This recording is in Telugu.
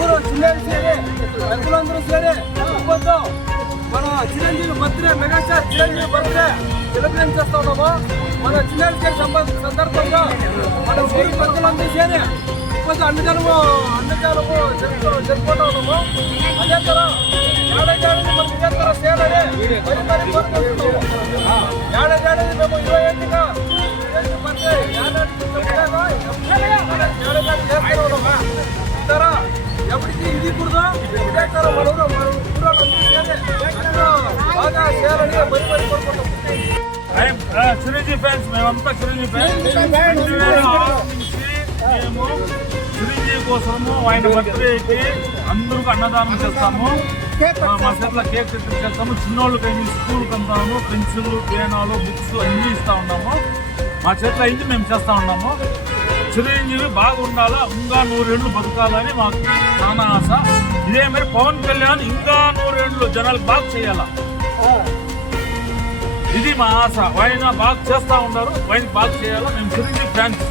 ఊరు చిన్న సేరే పెద్దలందరూ సేరే మన Chiranjeevi birthday megastar Chiranjeevi birthday celebrate చేస్తా ఉన్నాము. మన చిన్న సందర్భంగా మన ఊరి పెద్దలందరూ సేరే అన్నజనము జరుపుకుంటా ఉన్నాము. అదే తరం ఏడాది మనం ఇదే తరం సేయాలని మరి కోరుకుంటున్నాము. ఏడాది మేము 27గా బర్త్డే ఎప్పటికీ ఇది కూడా ఇదే తరం బాగా చేయాలని మరి కోరుకుంటాం. చిరంజీవి ఫ్యాన్స్ మేమంతా చిరంజీవి ఫ్యాన్స్. మేము చిరంజీవి కోసము ఆయన బర్త్డేకి అందరికీ అన్నదానం చేస్తాము. మా చేతిలో కేక్ కటింగ్ చేస్తాము. చిన్నోళ్ళకి అయింది స్కూల్కి అంతాము పెన్సిల్ పేనాలు బుక్స్ అన్నీ ఇస్తూ ఉన్నాము. మా చేతిలో అయింది మేము చేస్తూ ఉన్నాము. చిరంజీవి బాగుండాలా, ఇంకా 100 ఏళ్ళు బతకాలని మాకు చాలా ఆశ. ఇదే మరి పవన్ కళ్యాణ్ ఇంకా 100 ఏళ్ళు జనాలకు బాగా చేయాలా, ఇది మా ఆశ. ఆయన బాగా చేస్తూ ఉన్నారు, ఆయనకి బాగా చేయాలా. మేము చిరంజీవి ఫ్యాన్స్.